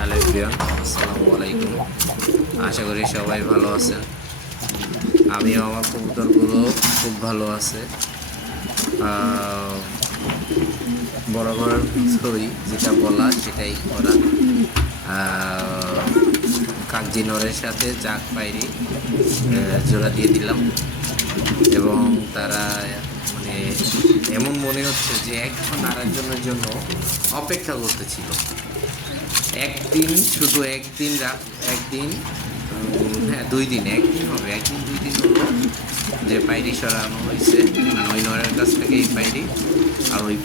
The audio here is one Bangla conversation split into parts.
হ্যালো এভরিওয়ান, আসসালামু আলাইকুম। আশা করি সবাই ভালো আছেন। আমিও আমার কবুতরগুলো খুব ভালো আছে। আহ, বরাবর মতোই যেটা বলা সেটাই করা। আহ, কাকজি নরের সাথে জাক পাইরি জোড়া দিয়ে দিলাম এবং তারা মানে এমন মনে হচ্ছে যে একজন আরেকজনের জন্য অপেক্ষা করতেছিল। একদিন শুধু একদিন একদিন হ্যাঁ 2 দিন, একদিন হবে, একদিন 2 দিন হলো যে পায়রি সরানো হয়েছে, মানে ওই নরের কাছ থেকে এই পায়রি আর ওই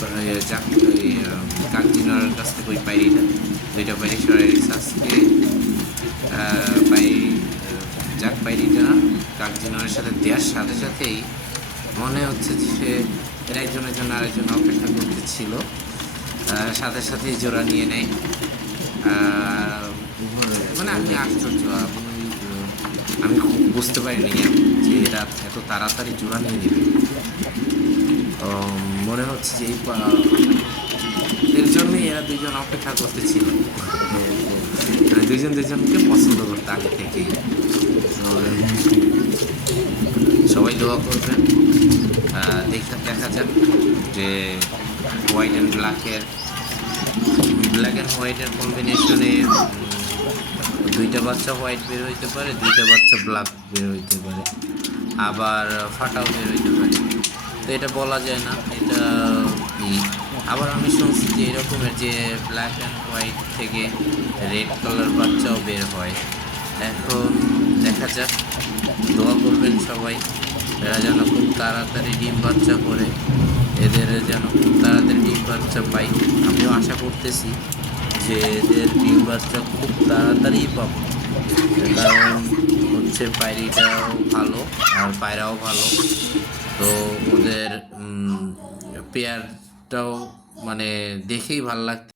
কাকজি নরের কাছ থেকে ওই পায়রিটা, দুইটা পায়রি সরাই গেছে আজকে। পায়রি যাক পায়রিটা কাকজি নরের সাথে দেওয়ার সাথে সাথেই মনে হচ্ছে যে সে এর একজনের জন্য আরেকজন অপেক্ষা করতেছিল, সাথে সাথেই জোড়া নিয়ে নেয়। মানে আমি আশ্চর্য, আমি খুব বুঝতে পারিনি যে এরা এত তাড়াতাড়ি জোড়া নিয়ে নেবে। মনে হচ্ছে যে এর জন্যই এরা দুজন অপেক্ষা করতেছিল, মানে দুজন দুজনকে পছন্দ করতে আগে থেকেই। সবাই দোয়া করবেন। দেখা যাক যে হোয়াইট অ্যান্ড ব্ল্যাক অ্যান্ড হোয়াইটের কম্বিনেশনে দুইটা বাচ্চা হোয়াইট বের হইতে পারে, দুইটা বাচ্চা ব্ল্যাক বের হইতে পারে, আবার ফাটাও বের হইতে পারে। তো এটা বলা যায় না, এটা আবার আমি শুনছি যে এরকমের যে ব্ল্যাক অ্যান্ড হোয়াইট থেকে রেড কালার বাচ্চাও বের হয়। এখন দেখা যাক, দোয়া করবেন সবাই এরা যেন খুব তাড়াতাড়ি ডিম বাচ্চা করে, এদের যেন খুব তাড়াতাড়ি ডিম বাচ্চা পাই। আমিও আশা করতেছি যে এদের ডিম বাচ্চা খুব তাড়াতাড়ি পাবো, কারণ হচ্ছে পায়রিটাও ভালো আর পায়রাও ভালো। তো ওদের পেয়ারটাও মানে দেখেই ভালো লাগছে।